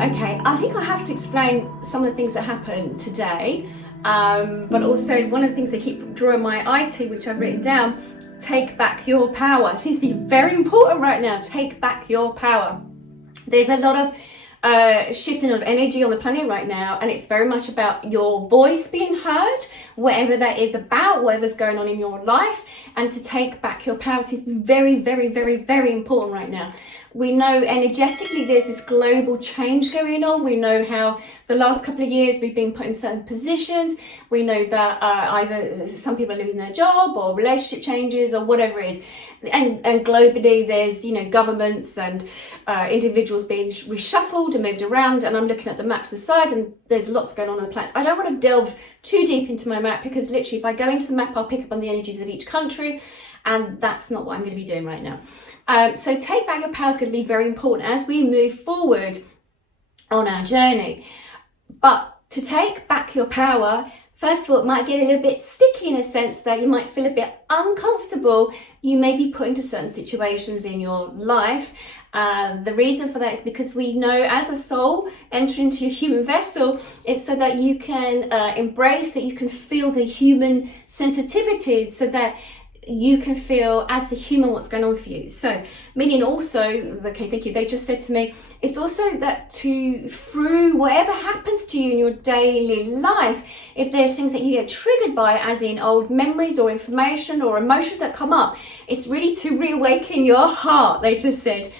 Okay, I think I have to explain some of the things that happened today, but also one of the things they keep drawing my eye to, which I've written down, take back your power. It seems to be very important right now, take back your power. There's a lot of shifting of energy on the planet right now, and it's very much about your voice being heard, whatever that is about, whatever's going on in your life, and to take back your power seems to be very, very, very, very important right now. We know energetically there's this global change going on. We know how the last couple of years we've been put in certain positions. We know that either some people are losing their job or relationship changes or whatever it is. And globally there's, you know, governments and individuals being reshuffled and moved around. And I'm looking at the map to the side and there's lots going on the planet. I don't want to delve too deep into my map because literally if I go into the map, I'll pick up on the energies of each country. And that's not what I'm going to be doing right now. So take back your power is going to be very important as we move forward on our journey. But to take back your power, first of all, it might get a little bit sticky in a sense that you might feel a bit uncomfortable. You may be put into certain situations in your life. The reason for that is because we know as a soul entering into your human vessel, it's so that you can embrace, that you can feel the human sensitivities, so that you can feel as the human what's going on for you. So meaning also, okay, thank you, they just said to me, it's also that through whatever happens to you in your daily life, if there's things that you get triggered by, as in old memories or information or emotions that come up, it's really to reawaken your heart, they just said.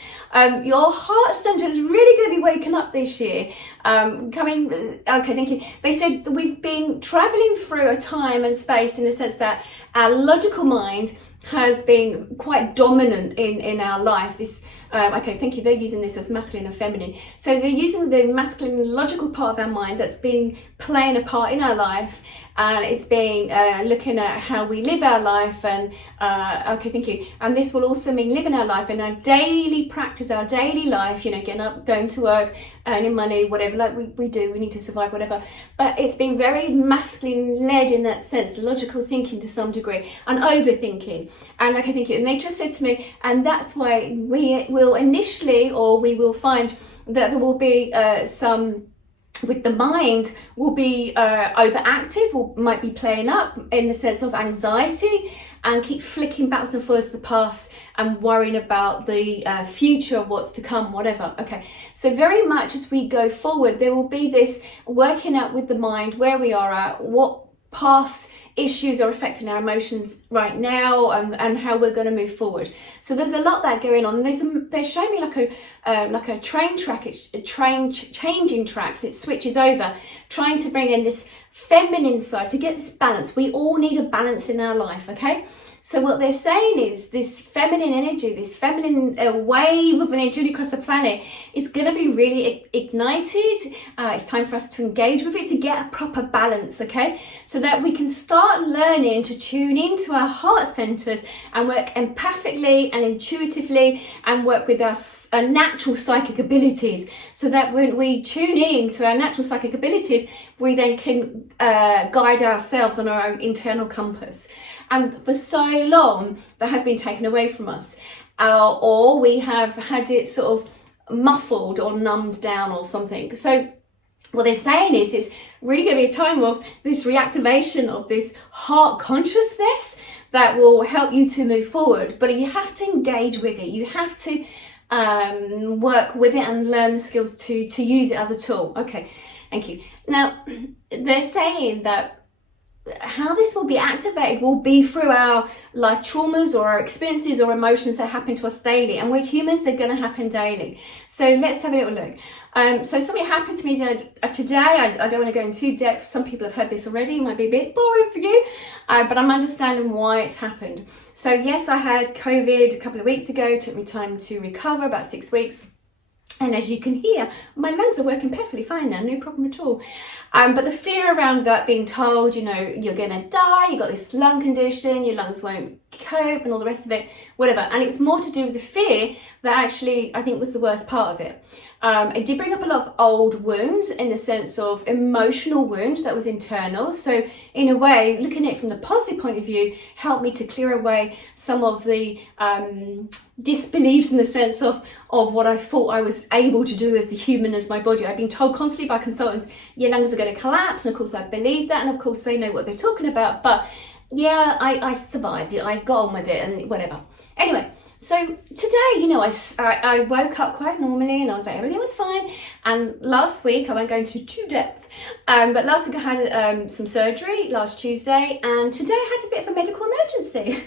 Your heart center is really going to be waking up this year. Okay, thank you. They said we've been traveling through a time and space in the sense that our logical mind has been quite dominant in our life. This okay, thank you. They're using this as masculine and feminine. So they're using the masculine logical part of our mind that's been playing a part in our life, and it's been looking at how we live our life. And okay, thank you. And this will also mean living our life in our daily practice, our daily life, you know, getting up, going to work, earning money, whatever, like we do, we need to survive, whatever. But it's been very masculine led in that sense, logical thinking to some degree, and overthinking. And okay, thank you. And they just said to me, and that's why we will initially, or we will find that there will be some with the mind will be overactive, or might be playing up in the sense of anxiety, and keep flicking backwards and forwards to the past and worrying about the future, what's to come, whatever. Okay, so very much as we go forward, there will be this working out with the mind where we are at, what past issues are affecting our emotions right now, and how we're going to move forward. So there's a lot that going on. They're showing me like a train track. It's a train changing tracks. It switches over, trying to bring in this feminine side to get this balance. We all need a balance in our life, okay? So what they're saying is this feminine energy, this feminine wave of energy across the planet is going to be really ignited. It's time for us to engage with it to get a proper balance, okay? So that we can start learning to tune into our heart centers and work empathically and intuitively and work with our natural psychic abilities. So that when we tune in to our natural psychic abilities, we then can guide ourselves on our own internal compass. And for so long, that has been taken away from us. Or we have had it sort of muffled or numbed down or something. So what they're saying is it's really going to be a time of this reactivation of this heart consciousness that will help you to move forward. But you have to engage with it. You have to work with it and learn the skills to use it as a tool. Okay, thank you. Now, they're saying that how this will be activated will be through our life traumas or our experiences or emotions that happen to us daily. And we're humans, they're going to happen daily. So let's have a little look. So something happened to me today. I don't want to go into depth. Some people have heard this already. It might be a bit boring for you, but I'm understanding why it's happened. So yes, I had COVID a couple of weeks ago. It took me time to recover, about 6 weeks. And as you can hear, my lungs are working perfectly fine now, no problem at all. But the fear around that, being told, you know, you're going to die, you've got this lung condition, your lungs won't cope and all the rest of it, whatever. And it was more to do with the fear that actually I think was the worst part of it. It did bring up a lot of old wounds, in the sense of emotional wounds that was internal. So in a way, looking at it from the positive point of view, helped me to clear away some of the disbeliefs, in the sense of what I thought I was able to do as the human, as my body. I've been told constantly by consultants, your lungs are going to collapse, and of course I believe that, and of course they know what they're talking about, but yeah, I survived it, I got on with it, and whatever. Anyway, so today, you know, I woke up quite normally, and I was like, everything was fine. And last week, I won't go into too depth, but last week I had some surgery last Tuesday, and today I had a bit of a medical emergency.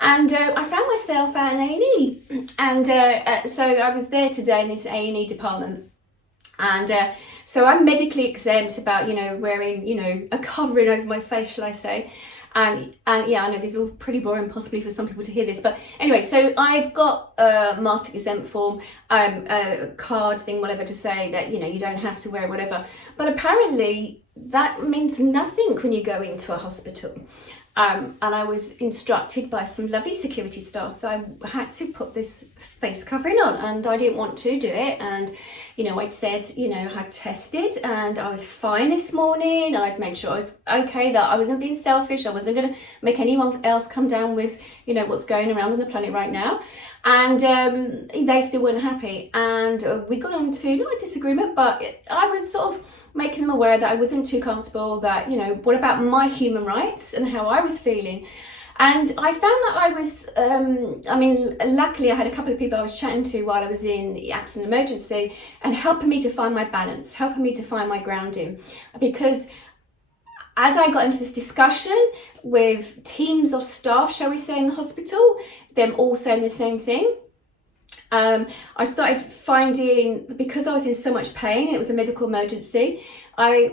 And I found myself at an A&E, and so I was there today in this A&E department. And so I'm medically exempt about, you know, wearing, you know, a covering over my face, shall I say. And yeah, I know this is all pretty boring possibly for some people to hear this, but anyway, so I've got a mask exempt form, a card thing, whatever, to say that, you know, you don't have to wear whatever. But apparently that means nothing when you go into a hospital. And I was instructed by some lovely security staff that I had to put this face covering on, and I didn't want to do it. And, you know, I'd said, you know, I'd tested and I was fine this morning. I'd made sure I was okay, that I wasn't being selfish. I wasn't going to make anyone else come down with, you know, what's going around on the planet right now. And they still weren't happy. And we got into, not a disagreement, but I was sort of making them aware that I wasn't too comfortable, that, you know, what about my human rights and how I was feeling. And I found that I was, I mean, luckily I had a couple of people I was chatting to while I was in the accident emergency, and helping me to find my balance, helping me to find my grounding. Because as I got into this discussion with teams of staff, shall we say, in the hospital, them all saying the same thing, I started finding, because I was in so much pain, it was a medical emergency, I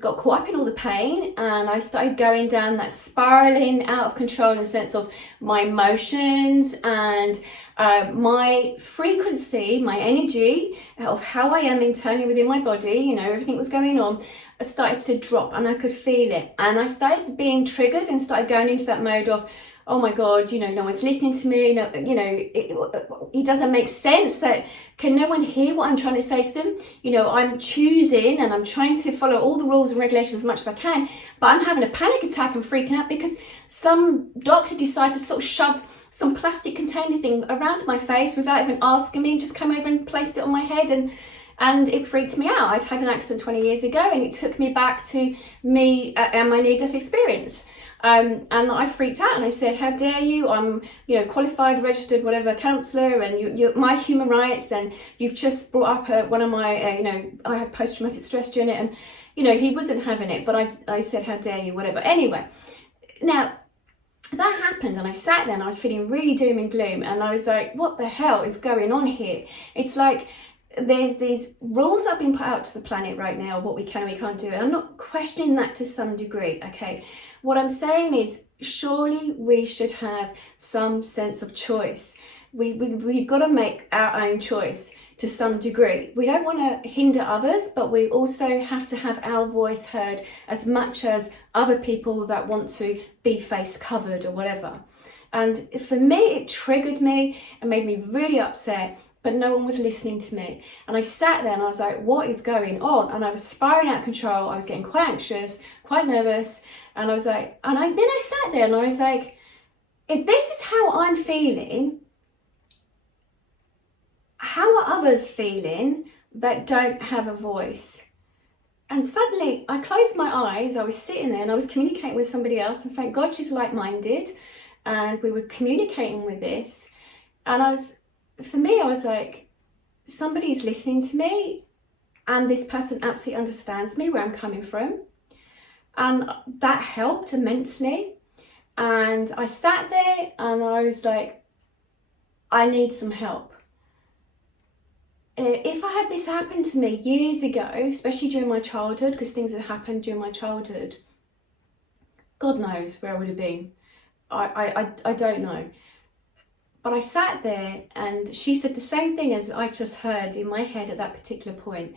got caught up in all the pain, and I started going down that spiraling out of control, in the sense of my emotions and my frequency, my energy of how I am internally within my body, you know, everything was going on, started to drop, and I could feel it. And I started being triggered and started going into that mode of, oh my God, you know, no one's listening to me. No, you know, it doesn't make sense. That can no one hear what I'm trying to say to them? You know, I'm choosing and I'm trying to follow all the rules and regulations as much as I can, but I'm having a panic attack and freaking out because some doctor decided to sort of shove some plastic container thing around my face without even asking me, and just come over and placed it on my head, and it freaked me out. I'd had an accident 20 years ago, and it took me back to me and my near-death experience. And I freaked out, and I said, how dare you, I'm, you know, qualified, registered, whatever, counsellor, and you're my human rights, and you've just brought up one of my, you know, I had post-traumatic stress during it, and, you know, he wasn't having it, but I said, how dare you, whatever. Anyway, now, that happened, and I sat there and I was feeling really doom and gloom, and I was like, what the hell is going on here? It's like, there's these rules that have been put out to the planet right now, what we can and we can't do. And I'm not questioning that to some degree, okay? What I'm saying is, surely we should have some sense of choice. We've got to make our own choice to some degree. We don't want to hinder others, but we also have to have our voice heard as much as other people that want to be face covered or whatever. And for me, it triggered me and made me really upset, but no one was listening to me. And I sat there and I was like, what is going on? And I was spiraling out of control. I was getting quite anxious, quite nervous. And I was like, then I sat there and I was like, if this is how I'm feeling, how are others feeling that don't have a voice? And suddenly I closed my eyes. I was sitting there and I was communicating with somebody else, and thank God she's like-minded, and we were communicating with this. And for me, I was like, somebody's listening to me, and this person absolutely understands me, where I'm coming from. And that helped immensely. And I sat there and I was like, I need some help. If I had this happen to me years ago, especially during my childhood, because things had happened during my childhood, God knows where I would have been. I don't know. But I sat there and she said the same thing as I just heard in my head at that particular point.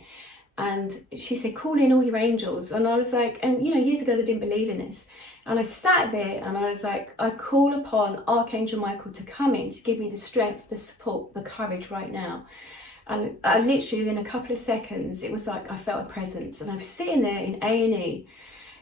And she said, call in all your angels. And I was like, and you know, years ago I didn't believe in this. And I sat there and I was like, I call upon Archangel Michael to come in to give me the strength, the support, the courage right now. And literally within a couple of seconds, it was like I felt a presence, and I was sitting there in A&E,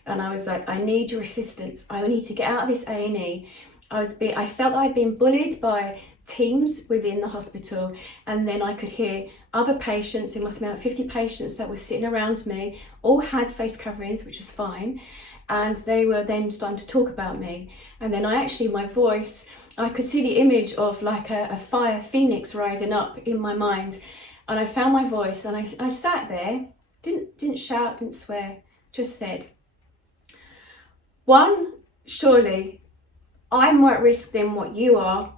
and I was like, I need your assistance. I need to get out of this A&E. I felt I'd been bullied by teams within the hospital, and then I could hear other patients, there must have been about 50 patients that were sitting around me, all had face coverings, which was fine, and they were then starting to talk about me. And then my voice, I could see the image of like a fire phoenix rising up in my mind, and I found my voice, and I sat there, didn't shout, didn't swear, just said, one, surely I'm more at risk than what you are.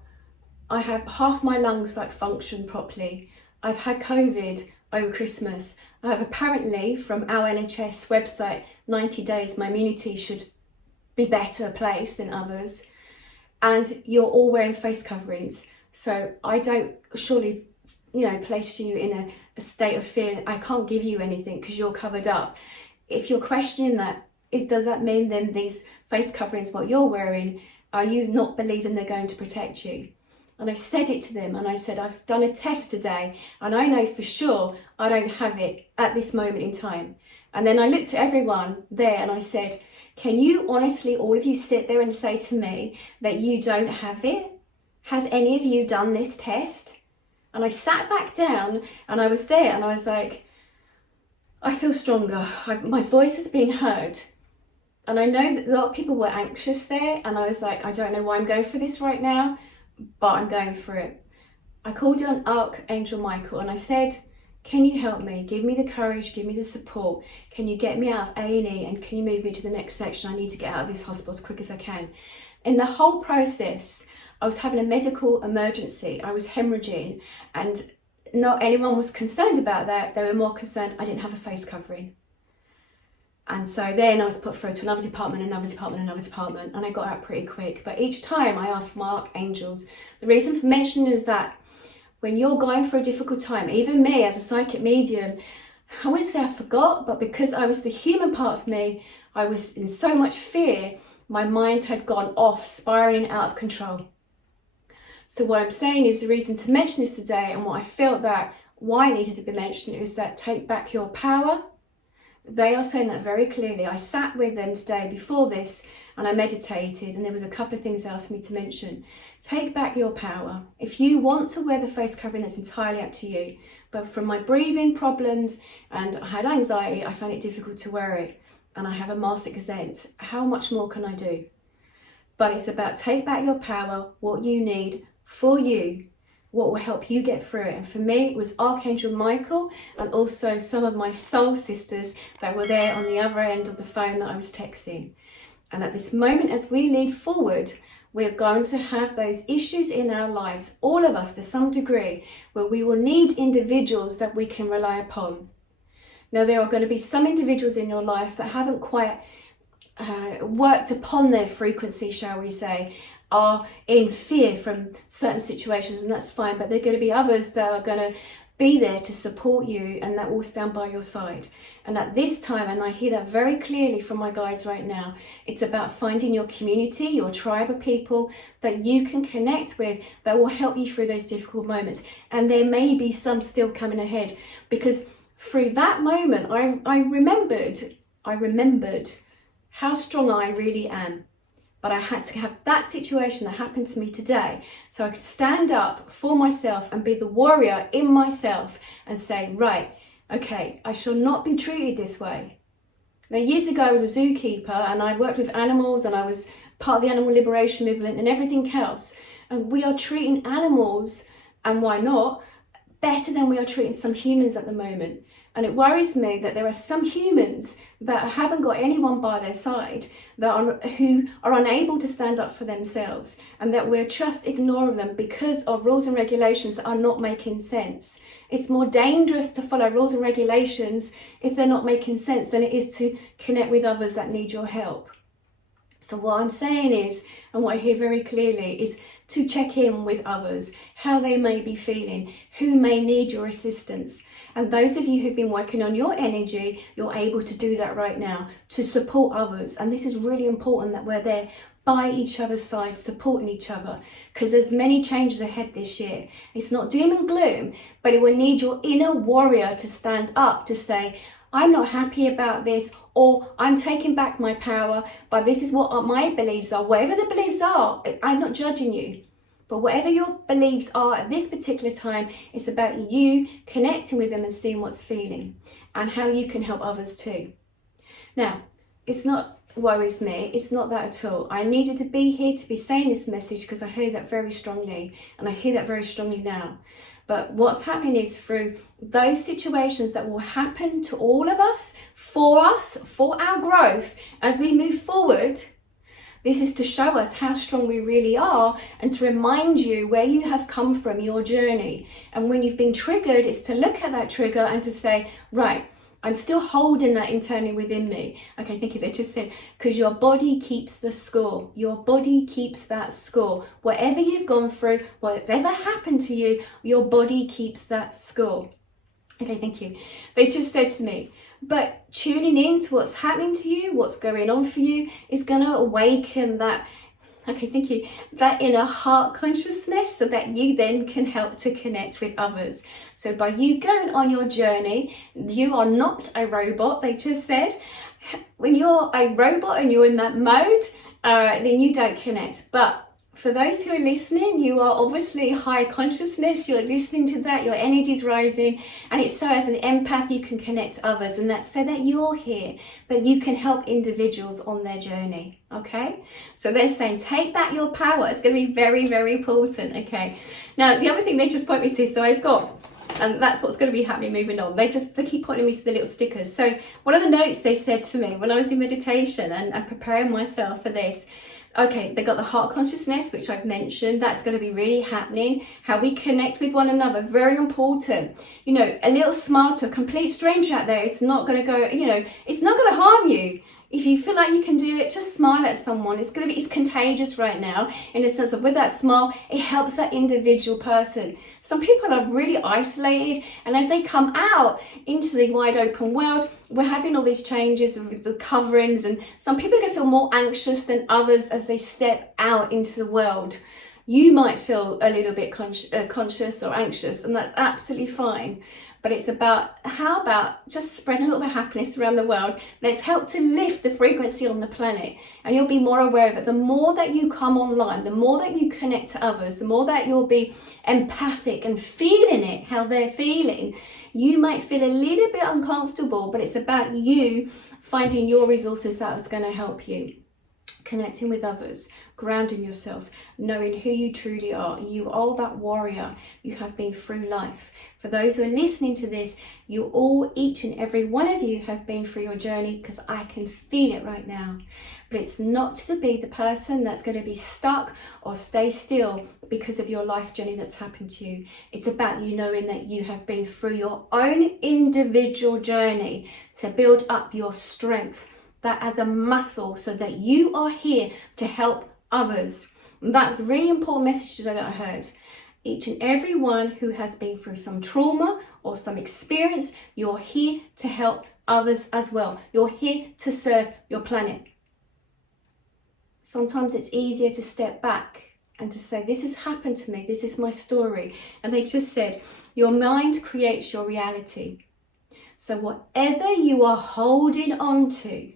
I have half my lungs that function properly. I've had COVID over Christmas. I have apparently, from our NHS website, 90 days, my immunity should be better placed than others. And you're all wearing face coverings. So I don't surely, place you in a state of fear. I can't give you anything because you're covered up. If you're questioning that, does that mean then these face coverings, what you're wearing, are you not believing they're going to protect you? And I said it to them, and I said, I've done a test today, and I know for sure I don't have it at this moment in time. And then I looked at everyone there and I said, can you honestly, all of you, sit there and say to me that you don't have it? Has any of you done this test? And I sat back down, and I was there, and I was like, I feel stronger. My voice has been heard. And I know that a lot of people were anxious there, and I was like, I don't know why I'm going through this right now, but I'm going through it. I called on Archangel Michael, and I said, can you help me? Give me the courage, give me the support. Can you get me out of A&E, and can you move me to the next section? I need to get out of this hospital as quick as I can. In the whole process, I was having a medical emergency. I was hemorrhaging, and not anyone was concerned about that. They were more concerned I didn't have a face covering. And so then I was put through to another department, and I got out pretty quick. But each time I asked for my archangels. The reason for mentioning is that when you're going through a difficult time, even me as a psychic medium, I wouldn't say I forgot, but because I was the human part of me, I was in so much fear, my mind had gone off, spiraling out of control. So what I'm saying is the reason to mention this today, and what I felt that why it needed to be mentioned, is that take back your power. They are saying that very clearly. I sat with them today before this, and I meditated, and there was a couple of things they asked me to mention. Take back your power. If you want to wear the face covering, that's entirely up to you. But from my breathing problems, and I had anxiety, I found it difficult to wear it. And I have a mask exempt. How much more can I do? But it's about take back your power, what you need for you, what will help you get through it. And for me, it was Archangel Michael, and also some of my soul sisters that were there on the other end of the phone that I was texting. And at this moment, as we lead forward, we're going to have those issues in our lives, all of us to some degree, where we will need individuals that we can rely upon. Now, there are going to be some individuals in your life that haven't quite worked upon their frequency, shall we say, are in fear from certain situations, and that's fine. But there are going to be others that are going to be there to support you, and that will stand by your side. And at this time, and I hear that very clearly from my guides right now, it's about finding your community, your tribe of people that you can connect with that will help you through those difficult moments. And there may be some still coming ahead, because through that moment, I remembered how strong I really am. But I had to have that situation that happened to me today, so I could stand up for myself and be the warrior in myself and say, right, okay, I shall not be treated this way. Now, years ago, I was a zookeeper, and I worked with animals, and I was part of the animal liberation movement and everything else. And we are treating animals, and why not, better than we are treating some humans at the moment. And it worries me that there are some humans that haven't got anyone by their side, who are unable to stand up for themselves, and that we're just ignoring them because of rules and regulations that are not making sense. It's more dangerous to follow rules and regulations if they're not making sense than it is to connect with others that need your help. So what I'm saying is, and what I hear very clearly, is to check in with others, how they may be feeling, who may need your assistance. And those of you who've been working on your energy, you're able to do that right now to support others. And this is really important, that we're there by each other's side, supporting each other, because there's many changes ahead this year. It's not doom and gloom, but it will need your inner warrior to stand up to say, I'm not happy about this, or I'm taking back my power, but this is what my beliefs are. Whatever the beliefs are, I'm not judging you. But whatever your beliefs are at this particular time, it's about you connecting with them and seeing what's feeling and how you can help others too. Now, it's not worries me, it's not that at all. I needed to be here to be saying this message because I hear that very strongly, and I hear that very strongly now. But what's happening is through those situations that will happen to all of us, for our growth, as we move forward, this is to show us how strong we really are and to remind you where you have come from, your journey. And when you've been triggered, it's to look at that trigger and to say, right, I'm still holding that internally within me. Okay, thank you. They just said, because your body keeps the score. Your body keeps that score. Whatever you've gone through, whatever happened to you, your body keeps that score. Okay, thank you. They just said to me, but tuning in to what's happening to you, what's going on for you, is going to awaken that, okay, thank you, that inner heart consciousness so that you then can help to connect with others. So by you going on your journey, you are not a robot, they just said. When you're a robot and you're in that mode, then you don't connect. But for those who are listening, you are obviously high consciousness, you're listening to that, your energy's rising, and it's so as an empath you can connect to others, and that's so that you're here, that you can help individuals on their journey, okay? So they're saying, take back your power. It's going to be very, very important, okay? Now, the other thing they just point me to, so I've got, and that's what's going to be happening moving on. They keep pointing me to the little stickers. So one of the notes they said to me when I was in meditation and preparing myself for this, okay, they got the heart consciousness, which I've mentioned. That's going to be really happening. How we connect with one another, very important. You know, a little smile to a complete stranger out there, it's not going to go, you know, it's not going to harm you. If you feel like you can do it, just smile at someone. It's contagious right now, in the sense of with that smile, it helps that individual person. Some people are really isolated, and as they come out into the wide open world, we're having all these changes with the coverings, and some people are going to feel more anxious than others as they step out into the world. You might feel a little bit conscious or anxious, and that's absolutely fine. But it's about, how about just spreading a little bit of happiness around the world? Let's help to lift the frequency on the planet, and you'll be more aware of it. The more that you come online, the more that you connect to others, the more that you'll be empathic and feeling it, how they're feeling. You might feel a little bit uncomfortable, but it's about you finding your resources that is going to help you. Connecting with others, grounding yourself, knowing who you truly are. You are that warrior. You have been through life. For those who are listening to this, you all, each and every one of you have been through your journey, because I can feel it right now. But it's not to be the person that's going to be stuck or stay still because of your life journey that's happened to you. It's about you knowing that you have been through your own individual journey to build up your strength, that as a muscle, so that you are here to help others. And that's a really important message today that I heard. Each and every one who has been through some trauma or some experience, you're here to help others as well. You're here to serve your planet. Sometimes it's easier to step back and to say, this has happened to me, this is my story. And they just said, your mind creates your reality. So whatever you are holding on to,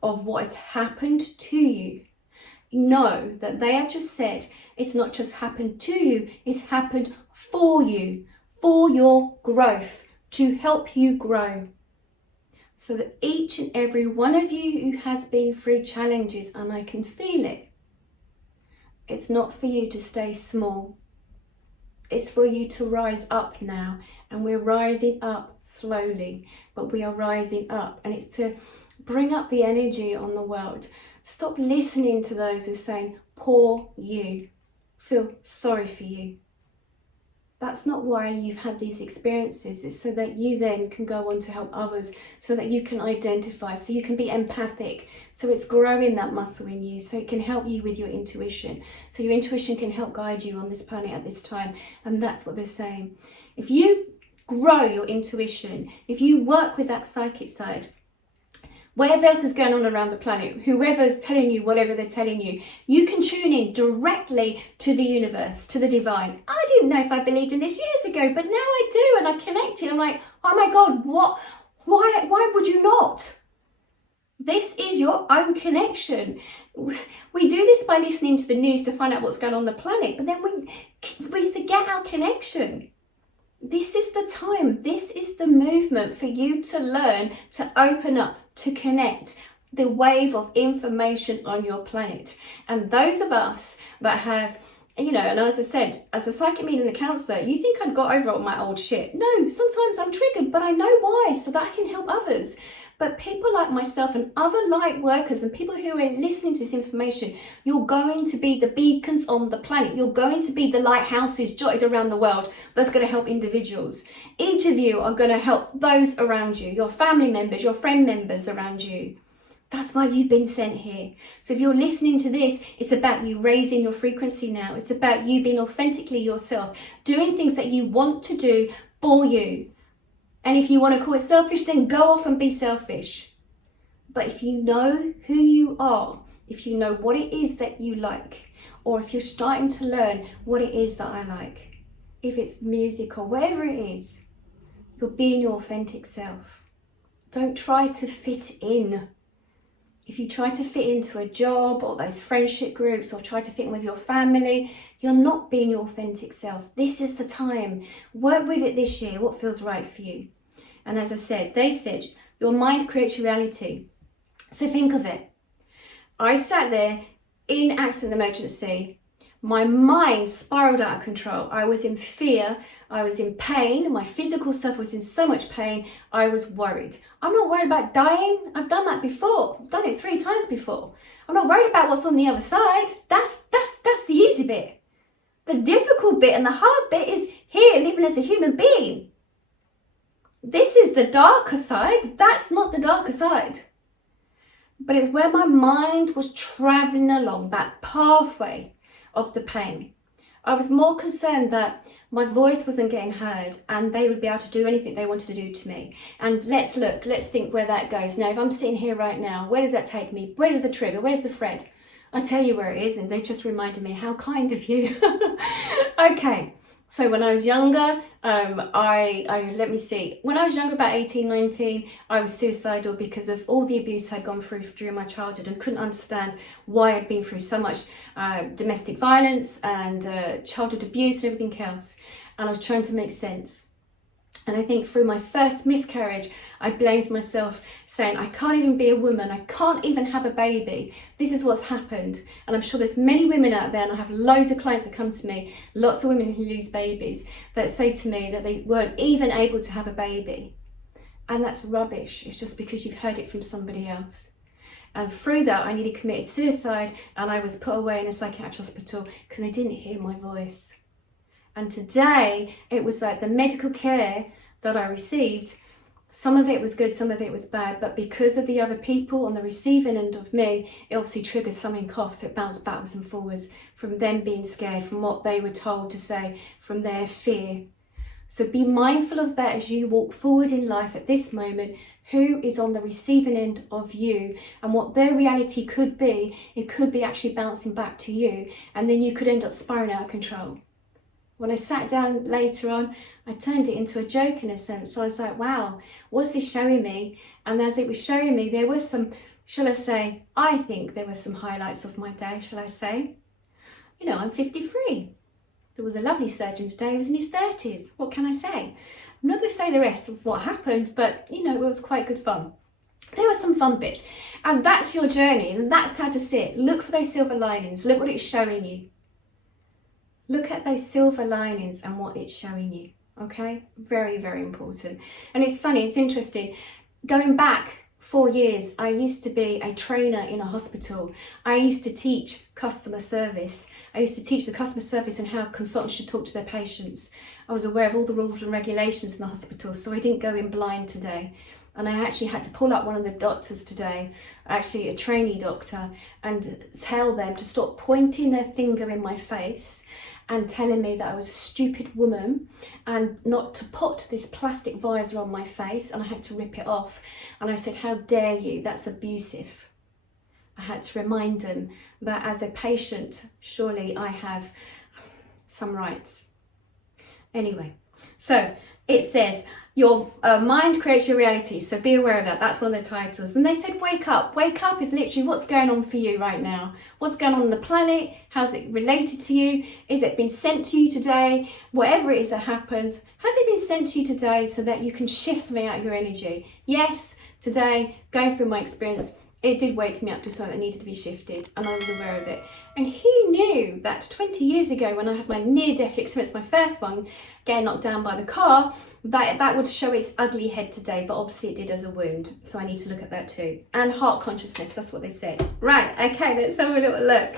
of what has happened to you, know that they have just said it's not just happened to you, it's happened for you, for your growth, to help you grow. So that each and every one of you who has been through challenges, and I can feel it, it's not for you to stay small. It's for you to rise up now, and we're rising up slowly, but we are rising up, and it's to bring up the energy on the world. Stop listening to those who are saying, poor you, feel sorry for you. That's not why you've had these experiences. It's so that you then can go on to help others, so that you can identify, so you can be empathic. So it's growing that muscle in you, so it can help you with your intuition. So your intuition can help guide you on this planet at this time. And that's what they're saying. If you grow your intuition, if you work with that psychic side, whatever else is going on around the planet, whoever's telling you whatever they're telling you, you can tune in directly to the universe, to the divine. I didn't know if I believed in this years ago, but now I do, and I connected. I'm like, oh my God, what? Why would you not? This is your own connection. We do this by listening to the news to find out what's going on the planet, but then we forget our connection. This is the time, this is the movement for you to learn, to open up, to connect the wave of information on your planet. And those of us that have, and as I said, as a psychic medium and a counsellor, you think I'd got over all my old shit. No, sometimes I'm triggered, but I know why, so that I can help others. But people like myself and other light workers and people who are listening to this information, you're going to be the beacons on the planet. You're going to be the lighthouses jotted around the world that's going to help individuals. Each of you are going to help those around you, your family members, your friend members around you. That's why you've been sent here. So if you're listening to this, it's about you raising your frequency now. It's about you being authentically yourself, doing things that you want to do for you. And if you want to call it selfish, then go off and be selfish. But if you know who you are, if you know what it is that you like, or if you're starting to learn what it is that I like, if it's music or whatever it is, you're being your authentic self. Don't try to fit in. If you try to fit into a job or those friendship groups or try to fit in with your family, you're not being your authentic self. This is the time. Work with it this year, what feels right for you. And as I said, they said, your mind creates reality. So think of it. I sat there in accident emergency. My mind spiraled out of control. I was in fear. I was in pain. My physical self was in so much pain. I was worried. I'm not worried about dying. I've done that before. I've done it 3 times before. I'm not worried about what's on the other side. That's the easy bit. The difficult bit and the hard bit is here, living as a human being. This is the darker side. That's not the darker side. But it's where my mind was traveling along that pathway of the pain. I was more concerned that my voice wasn't getting heard and they would be able to do anything they wanted to do to me. And let's think where that goes. Now, if I'm sitting here right now, where does that take me? Where does the trigger? Where's the thread? I tell you where it is, and they just reminded me, how kind of you. Okay, so when I was younger, let me see. When I was younger, about 18, 19, I was suicidal because of all the abuse I'd gone through during my childhood and couldn't understand why I'd been through so much domestic violence and childhood abuse and everything else. And I was trying to make sense. And I think through my first miscarriage, I blamed myself, saying, I can't even be a woman. I can't even have a baby. This is what's happened. And I'm sure there's many women out there, and I have loads of clients that come to me, lots of women who lose babies, that say to me that they weren't even able to have a baby. And that's rubbish. It's just because you've heard it from somebody else. And through that, I nearly committed suicide, and I was put away in a psychiatric hospital because they didn't hear my voice. And today, it was like the medical care that I received, some of it was good, some of it was bad, but because of the other people on the receiving end of me, it obviously triggered something off, so it bounced backwards and forwards from them being scared, from what they were told to say, from their fear. So be mindful of that as you walk forward in life at this moment, who is on the receiving end of you and what their reality could be. It could be actually bouncing back to you, and then you could end up spiraling out of control. When I sat down later on, I turned it into a joke in a sense. So I was like, wow, what's this showing me? And as it was showing me, there was some, I think there were some highlights of my day, shall I say. I'm 53. There was a lovely surgeon today who was in his 30s. What can I say? I'm not going to say the rest of what happened, but, it was quite good fun. There were some fun bits. And that's your journey, and that's how to see it. Look for those silver linings. Look what it's showing you. Look at those silver linings and what it's showing you, okay? Very, very important. And it's funny, it's interesting. Going back 4 years, I used to be a trainer in a hospital. I used to teach customer service. I used to teach the customer service and how consultants should talk to their patients. I was aware of all the rules and regulations in the hospital, so I didn't go in blind today. And I actually had to pull up one of the doctors today, actually a trainee doctor, and tell them to stop pointing their finger in my face and telling me that I was a stupid woman and not to put this plastic visor on my face, and I had to rip it off. And I said, how dare you? That's abusive. I had to remind them that as a patient, surely I have some rights. Anyway, so it says, your mind creates your reality, so be aware of that. That's one of the titles. And they said, wake up. Wake up is literally what's going on for you right now. What's going on the planet? How's it related to you? Is it been sent to you today? Whatever it is that happens, has it been sent to you today so that you can shift something out of your energy? Yes, today, going through my experience, it did wake me up to something that needed to be shifted, and I was aware of it. And he knew that 20 years ago, when I had my near-death experience, my first one, getting knocked down by the car, that would show its ugly head today, but obviously it did as a wound. So I need to look at that too. And heart consciousness, that's what they said. Right, okay, let's have a little look.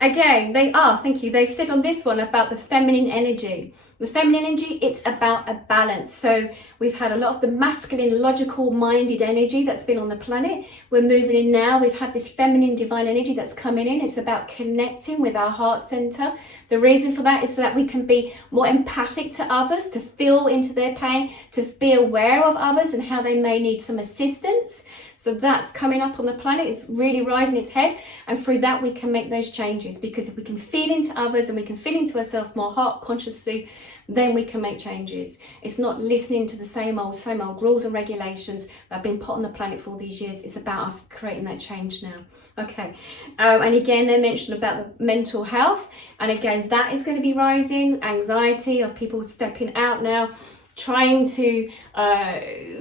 Again, thank you. They've said on this one about the feminine energy. The feminine energy, it's about a balance. So we've had a lot of the masculine, logical minded energy that's been on the planet. We're moving in now. We've had this feminine divine energy that's coming in. It's about connecting with our heart center. The reason for that is so that we can be more empathic to others, to feel into their pain, to be aware of others and how they may need some assistance. So that's coming up on the planet. It's really rising its head. And through that, we can make those changes, because if we can feel into others and we can feel into ourselves more heart consciously, then we can make changes. It's not listening to the same old rules and regulations that have been put on the planet for all these years. It's about us creating that change now. Okay. And again, they mentioned about the mental health. And again, that is going to be rising. Anxiety of people stepping out now, trying to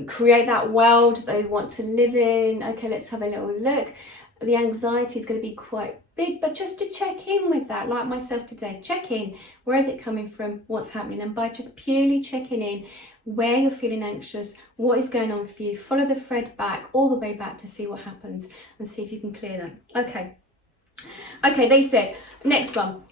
create that world they want to live in. Okay, let's have a little look. The anxiety is going to be quite big, but just to check in with that, like myself today, check in. Where is it coming from? What's happening? And by just purely checking in where you're feeling anxious, what is going on for you, follow the thread back, all the way back to see what happens and see if you can clear that. Okay, they said, next one.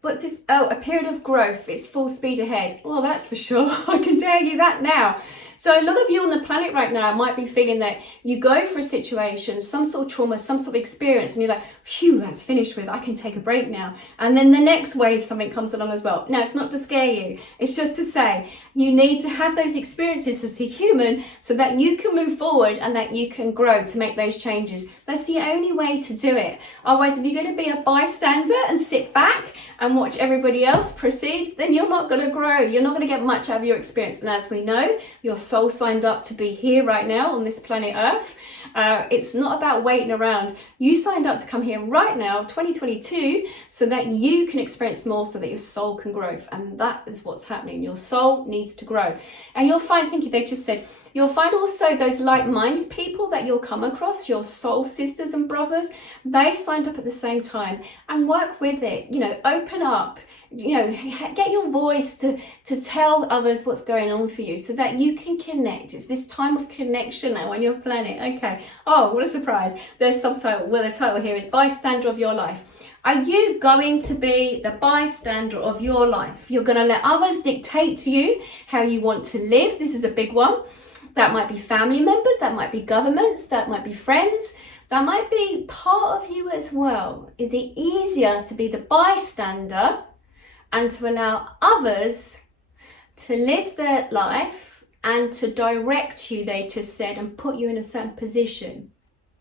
What's this? Oh, a period of growth. It's full speed ahead. Well, that's for sure. I can tell you that now. So a lot of you on the planet right now might be feeling that you go for a situation, some sort of trauma, some sort of experience, and you're like, phew, that's finished with. I can take a break now. And then the next wave, something comes along as well. Now, it's not to scare you. It's just to say you need to have those experiences as a human so that you can move forward and that you can grow to make those changes. That's the only way to do it. Otherwise, if you're going to be a bystander and sit back and watch everybody else proceed, then you're not going to grow. You're not going to get much out of your experience. And as we know, your soul signed up to be here right now on this planet Earth. It's not about waiting around. You signed up to come here right now, 2022, so that you can experience more, so that your soul can grow. And that is what's happening. Your soul needs to grow. And you'll find, thank you, they just said, you'll find also those like-minded people that you'll come across, your soul sisters and brothers, they signed up at the same time, and work with it, open up, get your voice to tell others what's going on for you so that you can connect. It's this time of connection now on your planet. Okay. Oh, what a surprise. There's subtitle. Well, the title here is Bystander of Your Life. Are you going to be the bystander of your life? You're going to let others dictate to you how you want to live. This is a big one. That might be family members, that might be governments, that might be friends, that might be part of you as well. Is it easier to be the bystander and to allow others to live their life and to direct you, they just said, and put you in a certain position?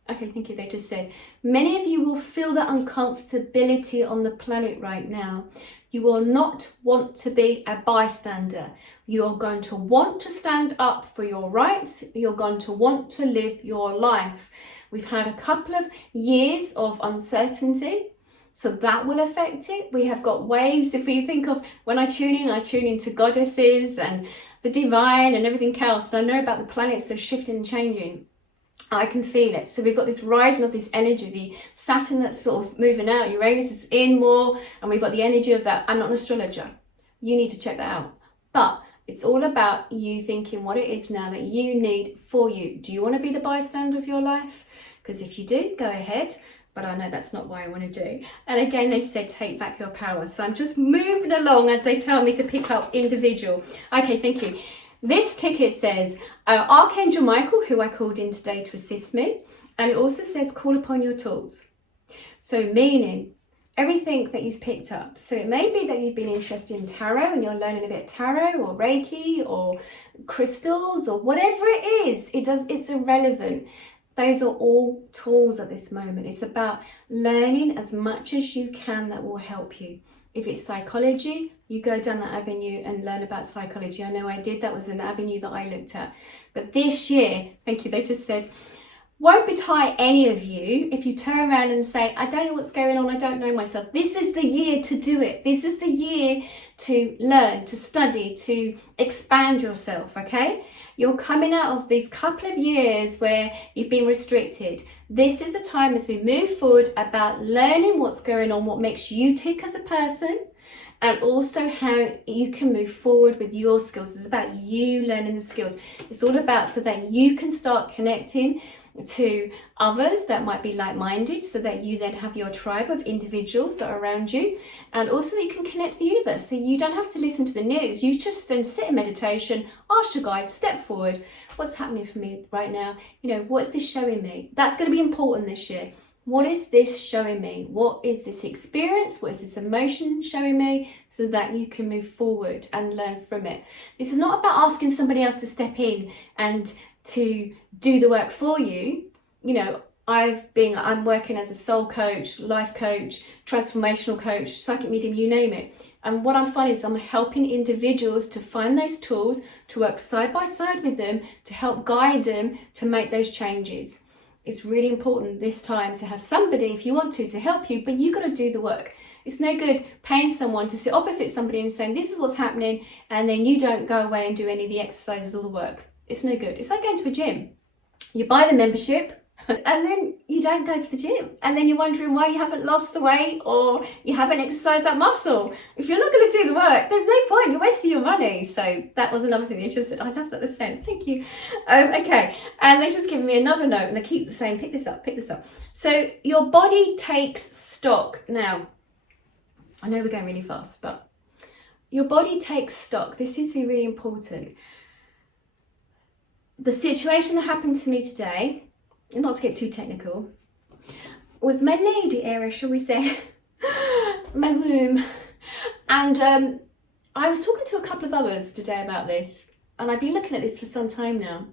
Okay, thank you, they just said. Many of you will feel the uncomfortability on the planet right now. You will not want to be a bystander. You're going to want to stand up for your rights. You're going to want to live your life. We've had a couple of years of uncertainty, so that will affect it. We have got waves. If we think of when I tune into goddesses and the divine and everything else. And I know about the planets that are shifting and changing. I can feel it. So we've got this rising of this energy, the Saturn that's sort of moving out, Uranus is in more, and we've got the energy of that. I'm not an astrologer. You need to check that out. But it's all about you thinking what it is now that you need for you. Do you want to be the bystander of your life? Because if you do, go ahead. But I know that's not what I want to do. And again, they said take back your power. So I'm just moving along as they tell me to pick up individual. Okay, thank you. This ticket says, Archangel Michael, who I called in today to assist me. And it also says, call upon your tools. So meaning, everything that you've picked up. So it may be that you've been interested in tarot and you're learning a bit of tarot or Reiki or crystals or whatever it is. It's irrelevant. Those are all tools at this moment. It's about learning as much as you can that will help you. If it's psychology, you go down that avenue and learn about psychology. I know I did. That was an avenue that I looked at. But this year, thank you, they just said, won't betide any of you if you turn around and say, I don't know what's going on, I don't know myself. This is the year to do it. This is the year to learn, to study, to expand yourself, okay? You're coming out of these couple of years where you've been restricted. This is the time as we move forward about learning what's going on, what makes you tick as a person, and also how you can move forward with your skills. It's about you learning the skills. It's all about so that you can start connecting to others that might be like-minded, so that you then have your tribe of individuals that are around you, and also that you can connect to the universe. So you don't have to listen to the news. You just then sit in meditation, ask your guide, step forward. What's happening for me right now? You know, what's this showing me? That's going to be important this year. What is this showing me? What is this experience? What is this emotion showing me? So that you can move forward and learn from it. This is not about asking somebody else to step in and to do the work for you. You know, I'm working as a soul coach, life coach, transformational coach, psychic medium, you name it. And what I'm finding is I'm helping individuals to find those tools, to work side by side with them, to help guide them to make those changes. It's really important this time to have somebody, if you want to help you, but you got to do the work. It's no good paying someone to sit opposite somebody and saying, this is what's happening, and then you don't go away and do any of the exercises or the work. It's no good. It's like going to a gym. You buy the membership and then you don't go to the gym. And then you're wondering why you haven't lost the weight or you haven't exercised that muscle. If you're not going to do the work, there's no point. You're wasting your money. So that was another thing they just said. I love that they said. Thank you. Okay. And they just give me another note and they keep saying, pick this up, pick this up. So your body takes stock. Now, I know we're going really fast, but your body takes stock. This seems to be really important. The situation that happened to me today, not to get too technical, was my lady area, shall we say, my womb. And I was talking to a couple of others today about this, and I've been looking at this for some time now.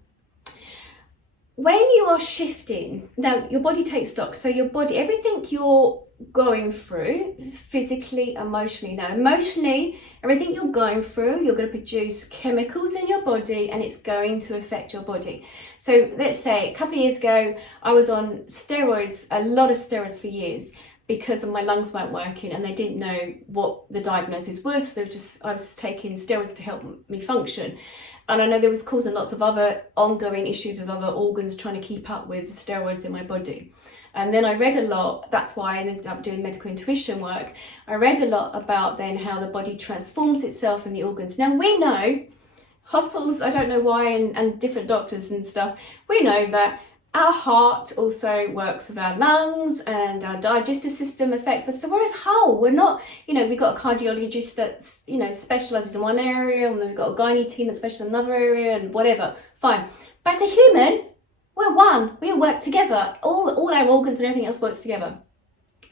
When you are shifting, now your body takes stock, so your body, everything you're going through, physically, emotionally. Now, emotionally, everything you're going through, you're going to produce chemicals in your body and it's going to affect your body. So let's say a couple of years ago, I was on steroids, a lot of steroids for years, because of my lungs weren't working and they didn't know what the diagnosis was. So I was taking steroids to help me function. And I know there was causing lots of other ongoing issues with other organs trying to keep up with the steroids in my body. And then I read a lot, that's why I ended up doing medical intuition work. I read a lot about then how the body transforms itself in the organs. Now we know, hospitals, I don't know why, and different doctors and stuff, we know that our heart also works with our lungs and our digestive system affects us. So we're as whole. We're not, we've got a cardiologist that's, specialises in one area, and then we've got a gynae team that specialises in another area and whatever. Fine. But as a human, we're one. We all work together. All our organs and everything else works together.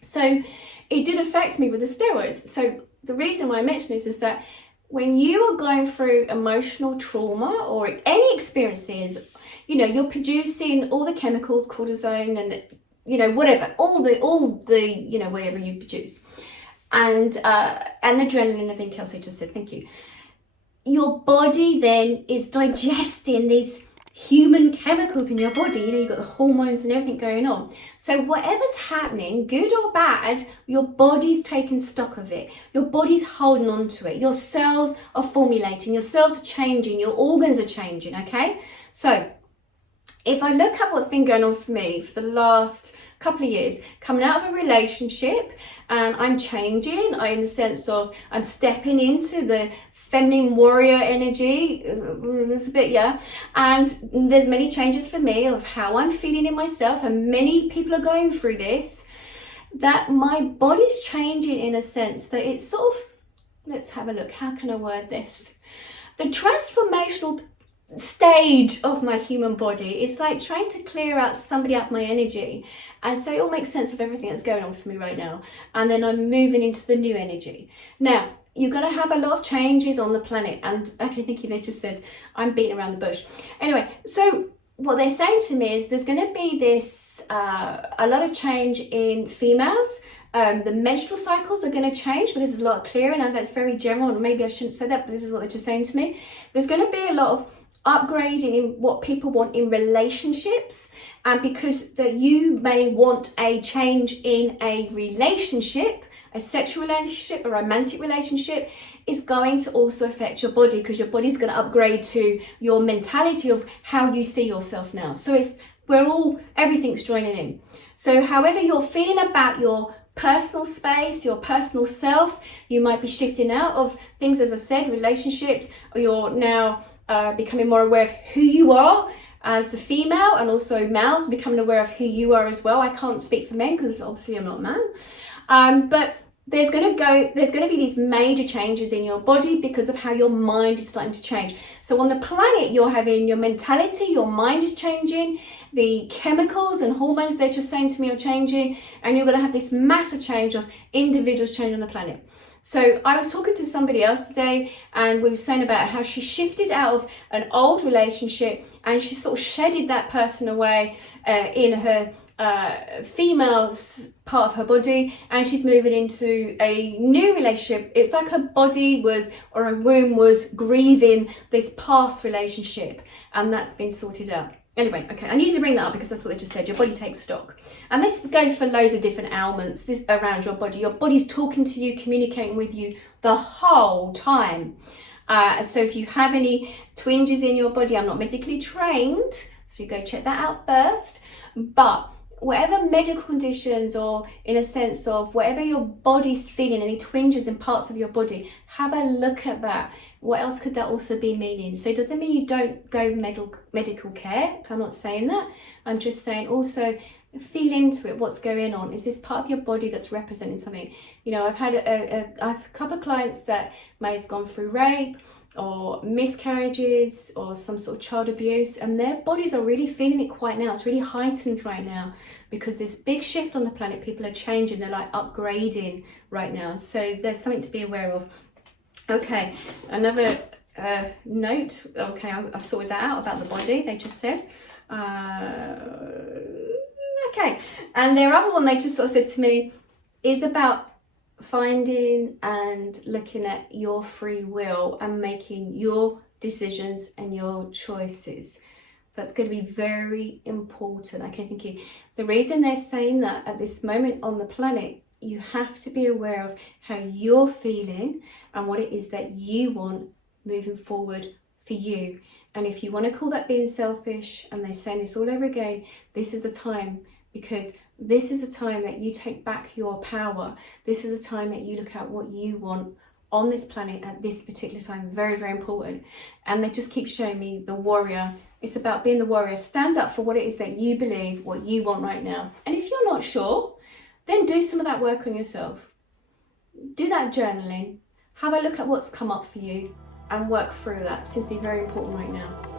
So it did affect me with the steroids. So the reason why I mention this is that when you are going through emotional trauma or any experiences, you're producing all the chemicals, cortisone and, whatever, all the whatever you produce. And adrenaline and everything else I just said, thank you. Your body then is digesting these human chemicals in your body. You've got the hormones and everything going on. So whatever's happening, good or bad, your body's taking stock of it. Your body's holding on to it. Your cells are formulating, your cells are changing, your organs are changing, okay? So if I look at what's been going on for me for the last couple of years, coming out of a relationship, and I'm changing in the sense of I'm stepping into the feminine warrior energy, there's a bit, yeah, and there's many changes for me of how I'm feeling in myself, and many people are going through this, that my body's changing in a sense that it's sort of, let's have a look, how can I word this? The transformational stage of my human body. It's like trying to clear out somebody out my energy, and so it all makes sense of everything that's going on for me right now, and then I'm moving into the new energy. Now you're going to have a lot of changes on the planet, and okay, thank you, they just said I'm beating around the bush. Anyway, so what they're saying to me is there's going to be this a lot of change in females. The menstrual cycles are going to change because there's a lot of clearing. I know that's very general, and maybe I shouldn't say that, but this is what they're just saying to me. There's going to be a lot of upgrading in what people want in relationships, and because that you may want a change in a relationship, a sexual relationship, a romantic relationship, is going to also affect your body, because your body's going to upgrade to your mentality of how you see yourself now. So everything's joining in. So however you're feeling about your personal space, your personal self, you might be shifting out of things, as I said, relationships, or you're now becoming more aware of who you are as the female, and also males becoming aware of who you are as well. I can't speak for men because obviously I'm not a man, but there's going to be these major changes in your body because of how your mind is starting to change. So on the planet, you're having your mentality, your mind is changing, the chemicals and hormones they're just saying to me are changing, and you're going to have this massive change of individuals changing on the planet. So I was talking to somebody else today, and we were saying about how she shifted out of an old relationship, and she sort of shedded that person away in her female part of her body, and she's moving into a new relationship. It's like her body or her womb was grieving this past relationship, and that's been sorted out. Anyway, okay, I need to bring that up because that's what they just said. Your body takes stock. And this goes for loads of different ailments around your body. Your body's talking to you, communicating with you the whole time. So if you have any twinges in your body, I'm not medically trained, so you go check that out first. But whatever medical conditions, or in a sense of whatever your body's feeling, any twinges in parts of your body, have a look at that. What else could that also be meaning? So it doesn't mean you don't go medical care. I'm not saying that. I'm just saying also feel into it. What's going on? Is this part of your body that's representing something? You know, I've had a couple of clients that may have gone through rape or miscarriages or some sort of child abuse, and their bodies are really feeling it quite now. It's really heightened right now because this big shift on the planet, people are changing, they're like upgrading right now. So there's something to be aware of. Okay, another note. Okay, I've sorted that out about the body, they just said. Okay, and their other one they just sort of said to me is about finding and looking at your free will and making your decisions and your choices. That's going to be very important. Okay, thank you. The reason they're saying that at this moment on the planet, you have to be aware of how you're feeling and what it is that you want moving forward for you. And if you want to call that being selfish, and they're saying this all over again, this is a time, because this is a time that you take back your power. This is a time that you look at what you want on this planet at this particular time. Very, very important. And they just keep showing me the warrior. It's about being the warrior. Stand up for what it is that you believe, what you want right now. And if you're not sure, then do some of that work on yourself. Do that journaling. Have a look at what's come up for you and work through that. It seems to be very important right now.